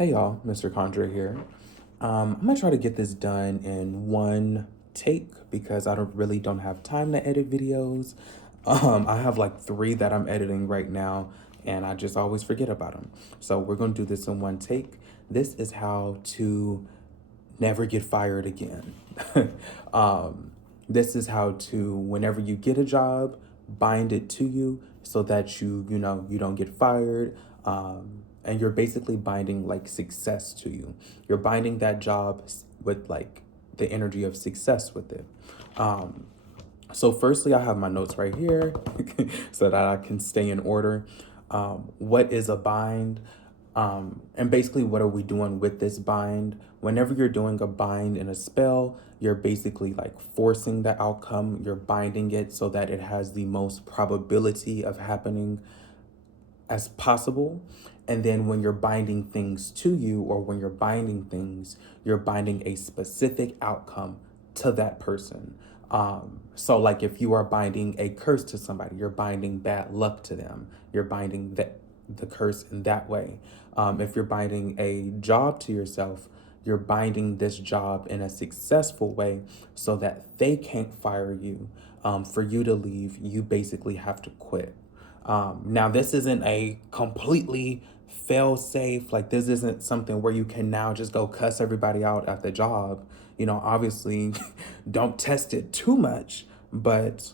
Hey y'all, Mr. Condra here. I'm gonna try to get this done in one take because I don't have time to edit videos. I have like three that I'm editing right now, and I just always forget about them. So we're gonna do this in one take. This is how to never get fired again. um, this is how to, whenever you get a job, bind it to you so that you don't get fired. And you're basically binding like success to you. You're binding that job with like the energy of success with it. Um, so firstly, I have my notes right here so that I can stay in order. What is a bind? And basically, what are we doing with this bind? Whenever you're doing a bind in a spell, you're basically like forcing the outcome. You're binding it so that it has the most probability of happening as possible. And then when you're binding things to you, or when you're binding things, you're binding a specific outcome to that person. So like if you are binding a curse to somebody, you're binding bad luck to them. You're binding the curse in that way. If you're binding a job to yourself, you're binding this job in a successful way so that they can't fire you. For you to leave, you basically have to quit. Now, this isn't a completely fail safe, like, this isn't something where you can now just go cuss everybody out at the job. Obviously, don't test it too much, but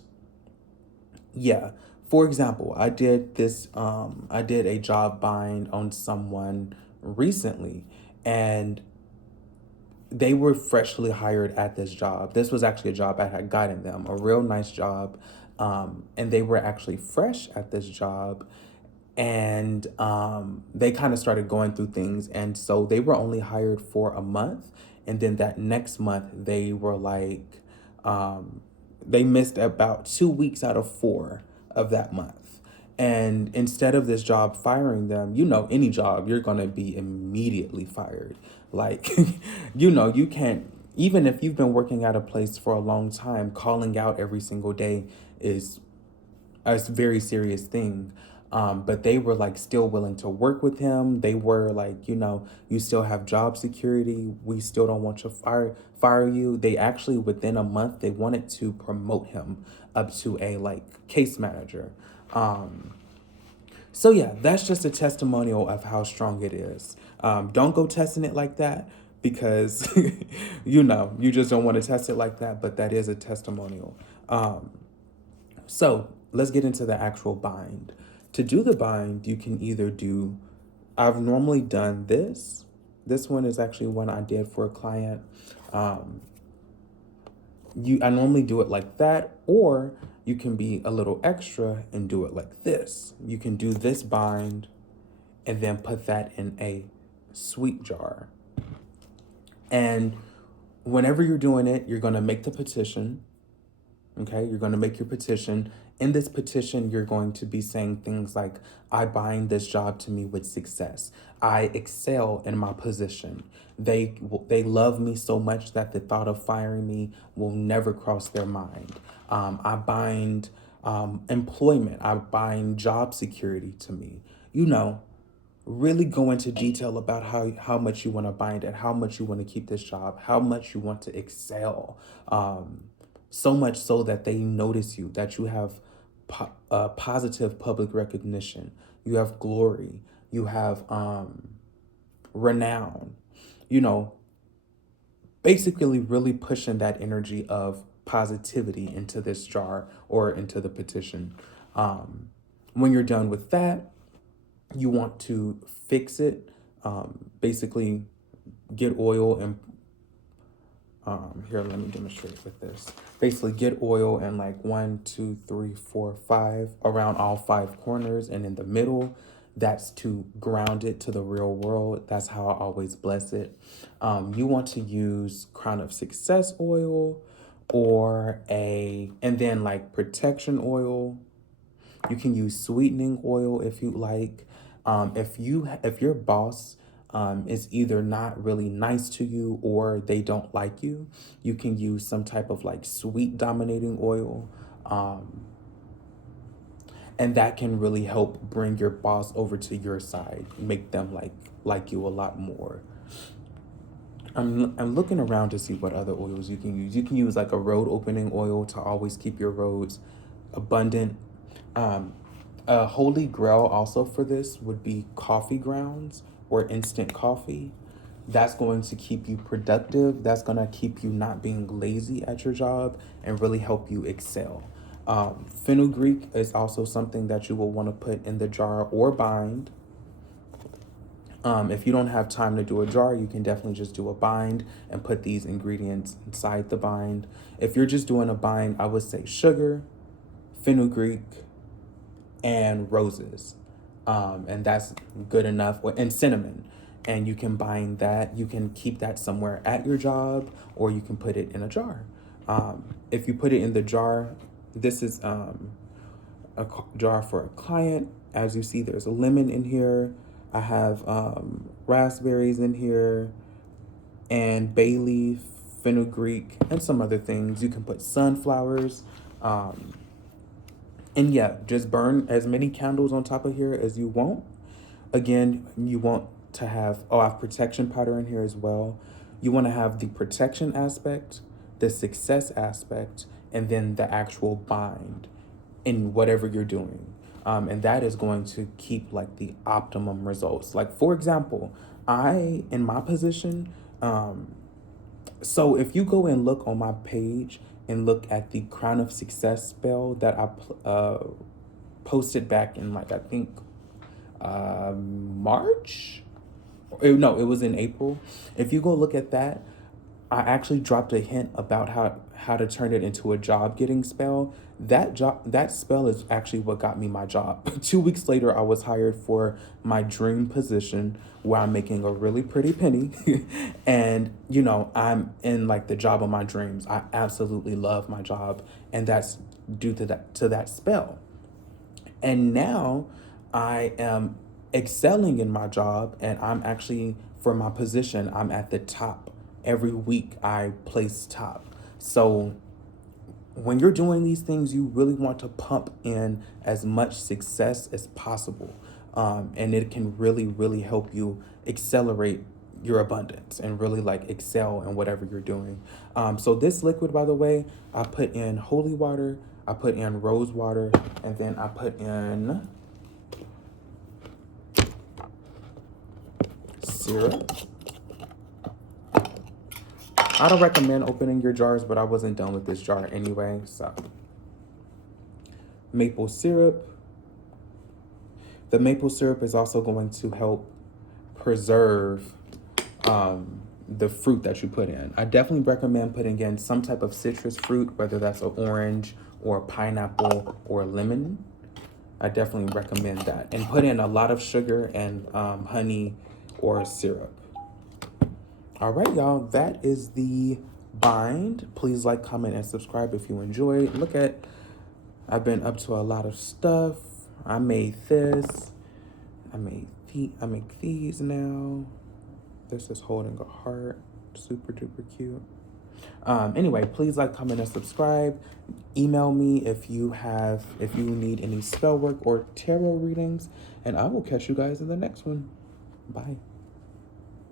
yeah. For example, I did a job bind on someone recently, and they were freshly hired at this job. This was actually a job I had gotten them, a real nice job. And they were actually fresh at this job. And they kind of started going through things. And so they were only hired for a month. And then that next month, they were like, they missed about 2 weeks out of 4 of that month. And instead of this job firing them, any job, you're going to be immediately fired. Like, you can't, even if you've been working at a place for a long time, calling out every single day is a very serious thing. But they were like still willing to work with him. They were like, you still have job security. We still don't want to fire you. They actually, within a month, they wanted to promote him up to a like case manager. So yeah, that's just a testimonial of how strong it is. Don't go testing it like that because you just don't want to test it like that. But that is a testimonial. So let's get into the actual bind. To do the bind, you can either do, I've normally done this. This one is actually one I did for a client. Um, I normally do it like that, or you can be a little extra and do it like this. You can do this bind and then put that in a sweet jar. And whenever you're doing it, you're going to make the petition. Okay, you're going to make your petition. In this petition, you're going to be saying things like, I bind this job to me with success. I excel in my position. They love me so much that the thought of firing me will never cross their mind. I bind employment. I bind job security to me. Really go into detail about how much you want to bind it, how much you want to keep this job, how much you want to excel. So much so that they notice you, that you have positive public recognition, you have glory, you have renown, you know, basically really pushing that energy of positivity into this jar or into the petition. When you're done with that, you want to fix it. Basically, get oil and here, let me demonstrate with this. Basically, get oil and like 1, 2, 3, 4, 5 around all 5 corners, and in the middle, that's to ground it to the real world. That's how I always bless it. You want to use Crown of Success oil and then like protection oil. You can use sweetening oil if you like. If your boss is either not really nice to you or they don't like you, you can use some type of like sweet dominating oil. And that can really help bring your boss over to your side, make them like you a lot more. I'm looking around to see what other oils you can use. You can use like a road opening oil to always keep your roads abundant. Um, a holy grail also for this would be coffee grounds or instant coffee. That's going to keep you productive. That's going to keep you not being lazy at your job and really help you excel. Fenugreek is also something that you will want to put in the jar or bind. If you don't have time to do a jar, you can definitely just do a bind and put these ingredients inside the bind. If you're just doing a bind, I would say sugar, fenugreek, and roses. And that's good enough. And cinnamon. And you can bind that. You can keep that somewhere at your job, or you can put it in a jar. If you put it in the jar, this is a jar for a client. As you see, there's a lemon in here. I have raspberries in here, and bay leaf, fenugreek, and some other things. You can put sunflowers. And yeah, just burn as many candles on top of here as you want. Again, you want to have, I have protection powder in here as well. You want to have the protection aspect, the success aspect, and then the actual bind in whatever you're doing. And that is going to keep like the optimum results. Like for example, in my position, so if you go and look on my page and look at the Crown of Success spell that I posted back in like, I think March? No, it was in April. If you go look at that, I actually dropped a hint about how to turn it into a job getting spell. That spell is actually what got me my job. 2 weeks later, I was hired for my dream position where I'm making a really pretty penny. And you know, I'm in like the job of my dreams. I absolutely love my job, and that's due to that spell. And now I am excelling in my job, and I'm actually, for my position, I'm at the top. Every week I place top. So when you're doing these things, you really want to pump in as much success as possible. And it can really, really help you accelerate your abundance and really like excel in whatever you're doing. So this liquid, by the way, I put in holy water, I put in rose water, and then I put in syrup. I don't recommend opening your jars, but I wasn't done with this jar anyway, so. Maple syrup. The maple syrup is also going to help preserve the fruit that you put in. I definitely recommend putting in some type of citrus fruit, whether that's an orange or a pineapple or a lemon. I definitely recommend that. And put in a lot of sugar and honey or syrup. All right, y'all, that is the bind. Please like, comment, and subscribe if you enjoyed. I've been up to a lot of stuff. I made this. I make these now. This is holding a heart. Super duper cute. Anyway, please like, comment, and subscribe. Email me if you need any spell work or tarot readings, and I will catch you guys in the next one. Bye.